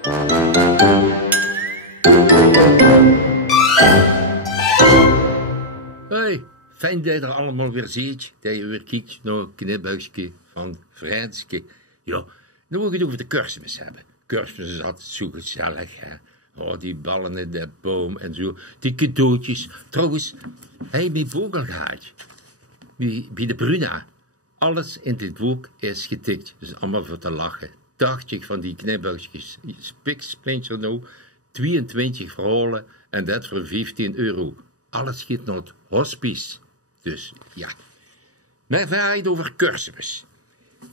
Hoi, fijn dat je er allemaal weer ziet. Dat je weer kijkt naar een knipbuisje van Franske. Ja, nu wil ik het over de kerstmis hebben. Kerstmis is altijd zo gezellig, hè. Oh, die ballen in de boom en zo. Die cadeautjes. Trouwens, heb je mijn vogel gehad? Bij de Bruna. Alles in dit boek is getikt. Dus allemaal voor te lachen. 80 van die knipbuisjes. Spiksplinter nou. 22 verhalen. En dat voor €15. Alles gaat naar het hospice. Dus, ja. Maar verhaal over kerstmis.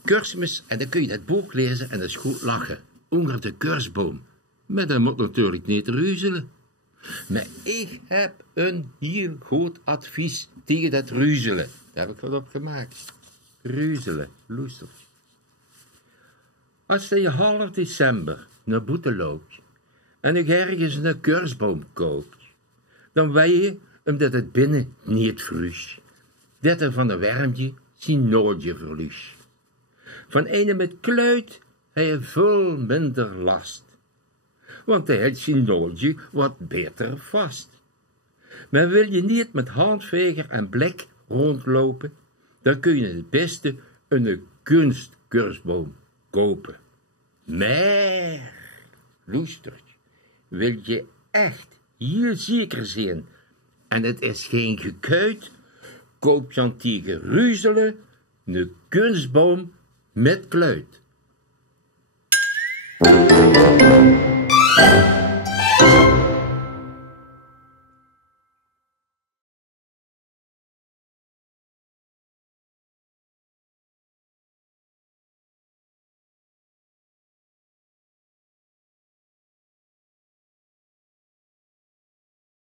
Kerstmis, en dan kun je dat boek lezen en dat is goed lachen. Onder de kerstboom. Maar dat moet natuurlijk niet ruzelen. Maar ik heb een heel goed advies tegen dat ruzelen. Daar heb ik wat op gemaakt. Ruzelen, loestertje. Als je half december naar buiten loopt en ik ergens een kerstboom koopt, dan weet je omdat het binnen niet vrucht. Dat er van een wermtje zijn noodje verlies. Van ene met kluit heb je veel minder last. Want hij heeft zijn noodje wat beter vast. Maar wil je niet met handveger en blik rondlopen, dan kun je het beste een kunstkerstboom kopen. Maar, loestertje, wil je echt heel zeker zijn en het is geen gekuit, koop je tegen ruzelen een kunstboom met kluit.